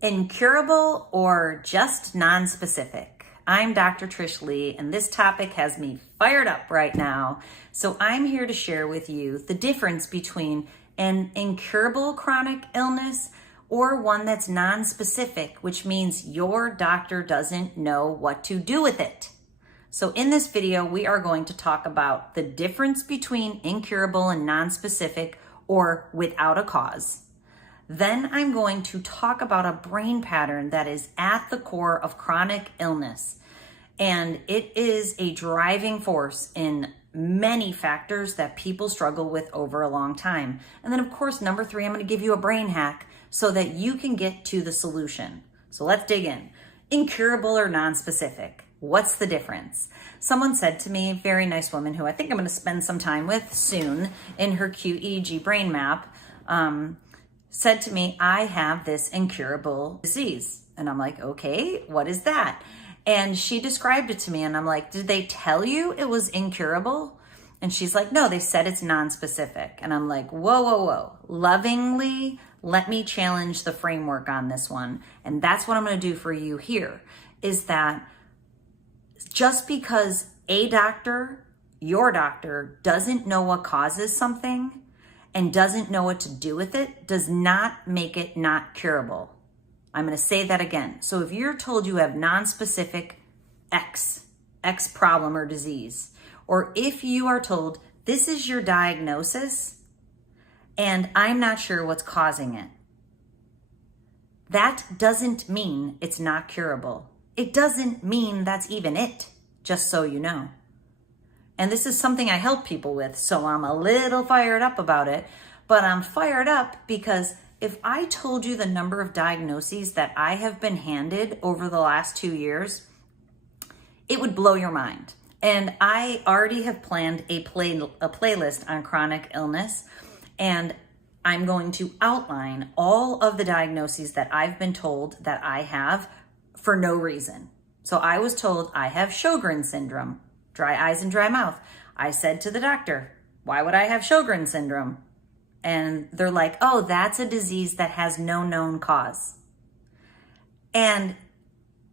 Incurable or just non-specific? I'm Dr. Trish Leigh, and this topic has me fired up right now. So I'm here to share with you the difference between an incurable chronic illness or one that's non-specific, which means your doctor doesn't know what to do with it. So in this video, we are going to talk about the difference between incurable and non-specific or without a cause. Then I'm going to talk about a brain pattern that is at the core of chronic illness. And it is a driving force in many factors that people struggle with over a long time. And then of course, number 3, I'm going to give you a brain hack so that you can get to the solution. So let's dig in. Incurable or non-specific? What's the difference? Someone said to me, very nice woman who I think I'm going to spend some time with soon in her QEEG brain map, said to me, I have this incurable disease. And I'm like, okay, what is that? And she described it to me and I'm like, did they tell you it was incurable? And she's like, no, they said it's non-specific. And I'm like, whoa, whoa, whoa. Lovingly, let me challenge the framework on this one. And that's what I'm going to do for you here, is that just because a doctor, your doctor, doesn't know what causes something and doesn't know what to do with it does not make it not curable. I'm going to say that again. So if you're told you have non-specific X problem or disease, or if you are told this is your diagnosis and I'm not sure what's causing it, that doesn't mean it's not curable. It doesn't mean that's even it, just so you know. And this is something I help people with, so I'm a little fired up about it, but I'm fired up because if I told you the number of diagnoses that I have been handed over the last 2 years, it would blow your mind. And I already have planned a playlist on chronic illness, and I'm going to outline all of the diagnoses that I've been told that I have for no reason. So I was told I have Sjogren's syndrome, dry eyes and dry mouth. I said to the doctor, why would I have Sjogren's syndrome? And they're like, oh, that's a disease that has no known cause. And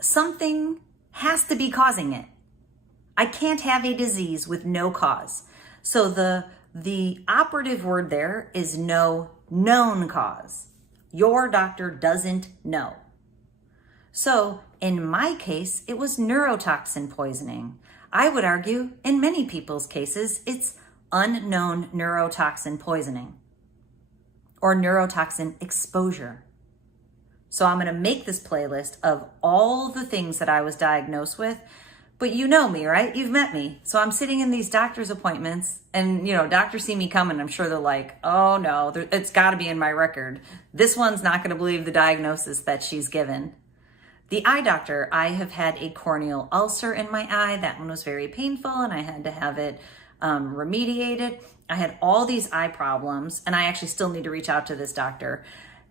something has to be causing it. I can't have a disease with no cause. So the operative word there is no known cause. Your doctor doesn't know. So in my case, it was neurotoxin poisoning. I would argue in many people's cases, it's unknown neurotoxin poisoning or neurotoxin exposure. So I'm going to make this playlist of all the things that I was diagnosed with, but you know me, right? You've met me. So I'm sitting in these doctor's appointments and, doctors see me coming. I'm sure they're like, oh no, it's got to be in my record. This one's not going to believe the diagnosis that she's given. The eye doctor, I have had a corneal ulcer in my eye. That one was very painful and I had to have it remediated. I had all these eye problems and I actually still need to reach out to this doctor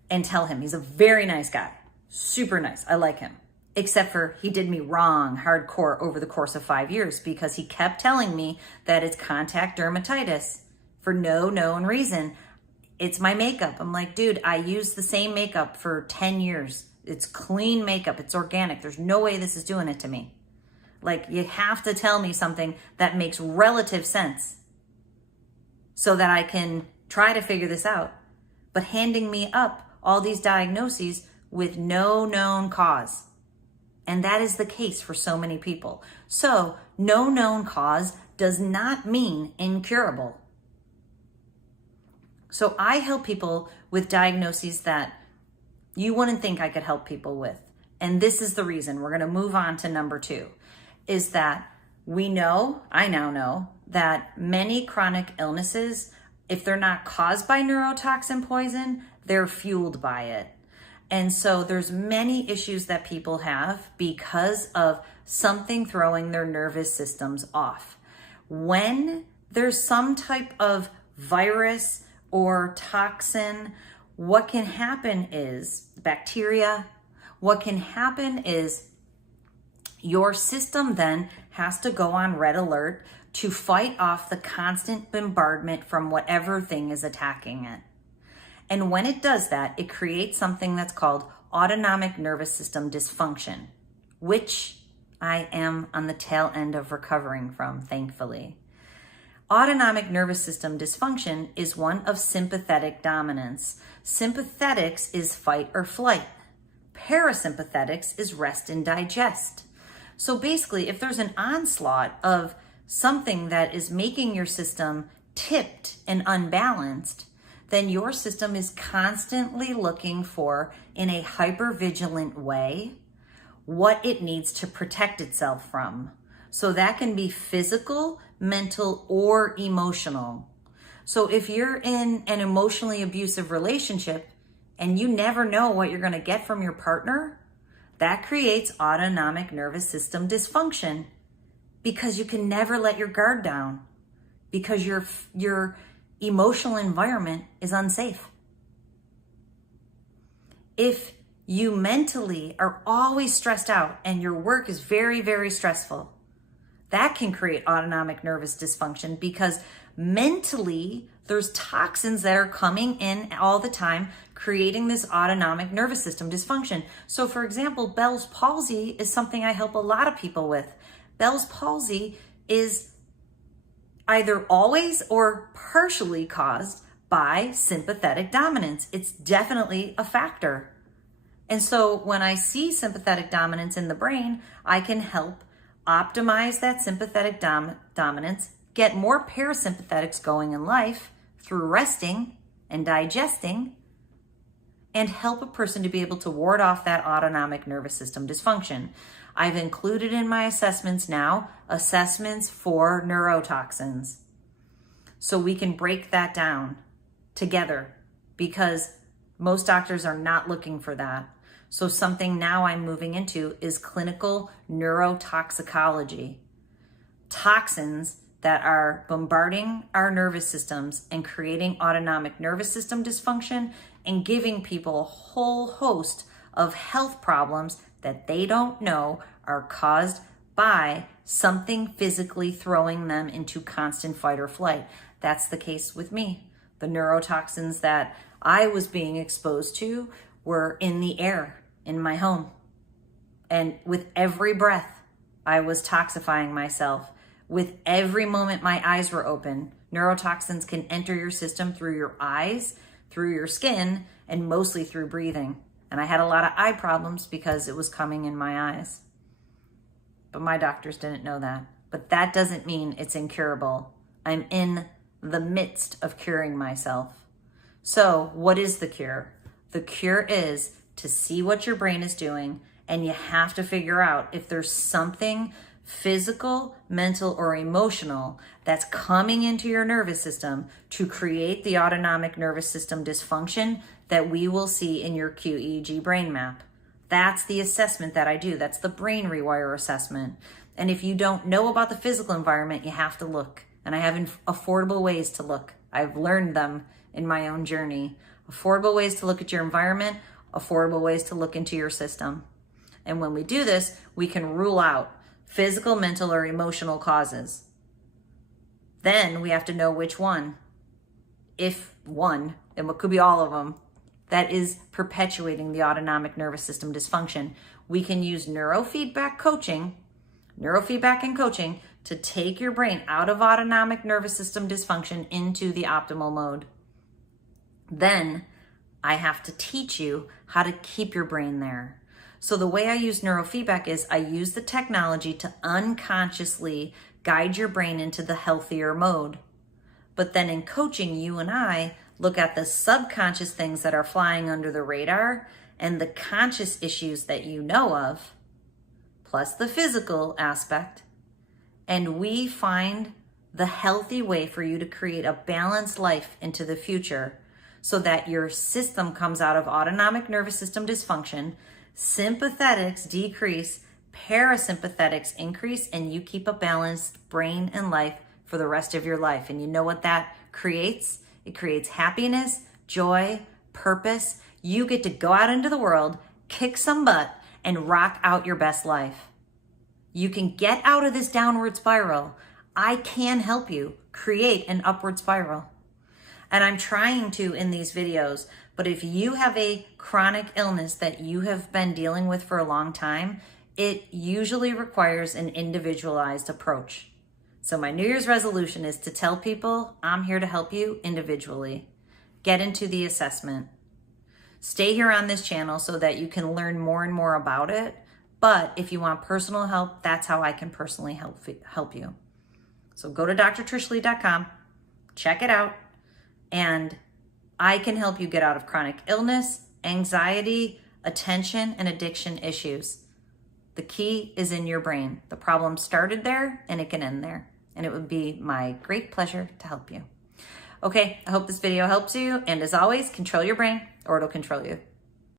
and tell him. He's a very nice guy, super nice. I like him, except for he did me wrong hardcore over the course of 5 years because he kept telling me that it's contact dermatitis for no known reason. It's my makeup. I'm like, dude, I used the same makeup for 10 years. It's clean makeup. It's organic. There's no way this is doing it to me. Like, you have to tell me something that makes relative sense so that I can try to figure this out. But handing me up all these diagnoses with no known cause. And that is the case for so many people. So no known cause does not mean incurable. So I help people with diagnoses that you wouldn't think I could help people with. And this is the reason. We're going to move on to number 2, is that I now know that many chronic illnesses, if they're not caused by neurotoxin poison, they're fueled by it. And so there's many issues that people have because of something throwing their nervous systems off. When there's some type of virus or toxin, what can happen is bacteria. What can happen is your system then has to go on red alert to fight off the constant bombardment from whatever thing is attacking it. And when it does that, it creates something that's called autonomic nervous system dysfunction, which I am on the tail end of recovering from, thankfully. Autonomic nervous system dysfunction is one of sympathetic dominance. Sympathetics is fight or flight. Parasympathetics is rest and digest. So basically, if there's an onslaught of something that is making your system tipped and unbalanced, then your system is constantly looking for, in a hypervigilant way, what it needs to protect itself from. So that can be physical, mental, or emotional. So if you're in an emotionally abusive relationship and you never know what you're going to get from your partner, that creates autonomic nervous system dysfunction, because you can never let your guard down, because your emotional environment is unsafe. If you mentally are always stressed out and your work is very, very stressful, that can create autonomic nervous dysfunction, because mentally there's toxins that are coming in all the time, creating this autonomic nervous system dysfunction. So for example, Bell's palsy is something I help a lot of people with. Bell's palsy is either always or partially caused by sympathetic dominance. It's definitely a factor. And so when I see sympathetic dominance in the brain, I can help optimize that sympathetic dominance, get more parasympathetics going in life through resting and digesting, and help a person to be able to ward off that autonomic nervous system dysfunction. I've included in my assessments now assessments for neurotoxins, so we can break that down together, because most doctors are not looking for that. So something now I'm moving into is clinical neurotoxicology. Toxins that are bombarding our nervous systems and creating autonomic nervous system dysfunction and giving people a whole host of health problems that they don't know are caused by something physically throwing them into constant fight or flight. That's the case with me. The neurotoxins that I was being exposed to were in the air in my home. And with every breath, I was toxifying myself. With every moment my eyes were open, neurotoxins can enter your system through your eyes, through your skin, and mostly through breathing. And I had a lot of eye problems because it was coming in my eyes. But my doctors didn't know that. But that doesn't mean it's incurable. I'm in the midst of curing myself. So what is the cure? The cure is to see what your brain is doing, and you have to figure out if there's something physical, mental, or emotional that's coming into your nervous system to create the autonomic nervous system dysfunction that we will see in your QEEG brain map. That's the assessment that I do. That's the brain rewire assessment. And if you don't know about the physical environment, you have to look. And I have affordable ways to look. I've learned them in my own journey. Affordable ways to look at your environment, affordable ways to look into your system. And when we do this, we can rule out physical, mental, or emotional causes. Then we have to know which one, if one, and what could be all of them, that is perpetuating the autonomic nervous system dysfunction. We can use neurofeedback and coaching to take your brain out of autonomic nervous system dysfunction into the optimal mode. Then I have to teach you how to keep your brain there. So the way I use neurofeedback is I use the technology to unconsciously guide your brain into the healthier mode. But then in coaching, you and I look at the subconscious things that are flying under the radar and the conscious issues that you know of, plus the physical aspect, and we find the healthy way for you to create a balanced life into the future so that your system comes out of autonomic nervous system dysfunction, sympathetics decrease, parasympathetics increase, and you keep a balanced brain and life for the rest of your life. And you know what that creates? It creates happiness, joy, purpose. You get to go out into the world, kick some butt, and rock out your best life. You can get out of this downward spiral. I can help you create an upward spiral. And I'm trying to in these videos, but if you have a chronic illness that you have been dealing with for a long time, it usually requires an individualized approach. So my New Year's resolution is to tell people I'm here to help you individually. Get into the assessment. Stay here on this channel so that you can learn more and more about it. But if you want personal help, that's how I can personally help you. So go to drtrishleigh.com, check it out, and I can help you get out of chronic illness, anxiety, attention, and addiction issues. The key is in your brain. The problem started there and it can end there. And it would be my great pleasure to help you. Okay, I hope this video helps you. And as always, control your brain or it'll control you.